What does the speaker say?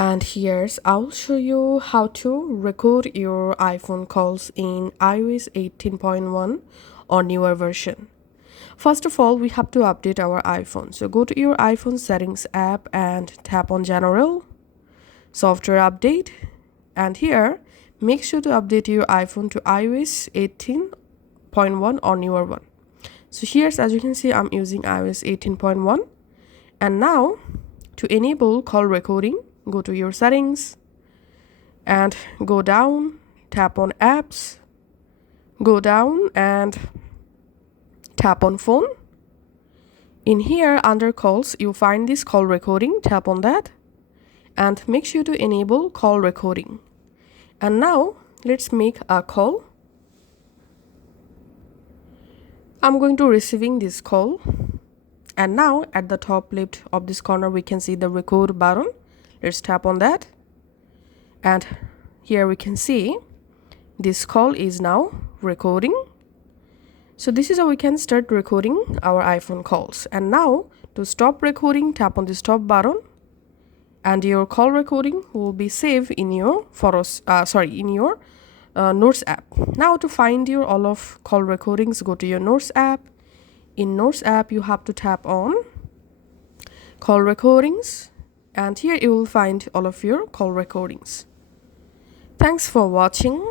And here's I'll show you how to record your iPhone calls in iOS 18.1 or newer version. First of all, we have to update our iPhone. So go to your iPhone settings app and tap on General, Software Update. And here, make sure to update your iPhone to iOS 18.1 or newer one. So here's, as you can see, I'm using iOS 18.1. And now, to enable call recording, go to your settings and go down, tap on apps, go down and tap on phone. In here under calls, you find this call recording, tap on that and make sure to enable call recording. And now let's make a call. I'm going to receiving this call. And now at the top left of this corner, we can see the record button. Let's tap on that. And here we can see this call is now recording. So this is how we can start recording our iPhone calls. And now to stop recording, tap on the stop button and your call recording will be saved in your Notes app. Now to find your all of call recordings, go to your Notes app. In Notes app, you have to tap on call recordings and here you will find all of your call recordings. Thanks for watching.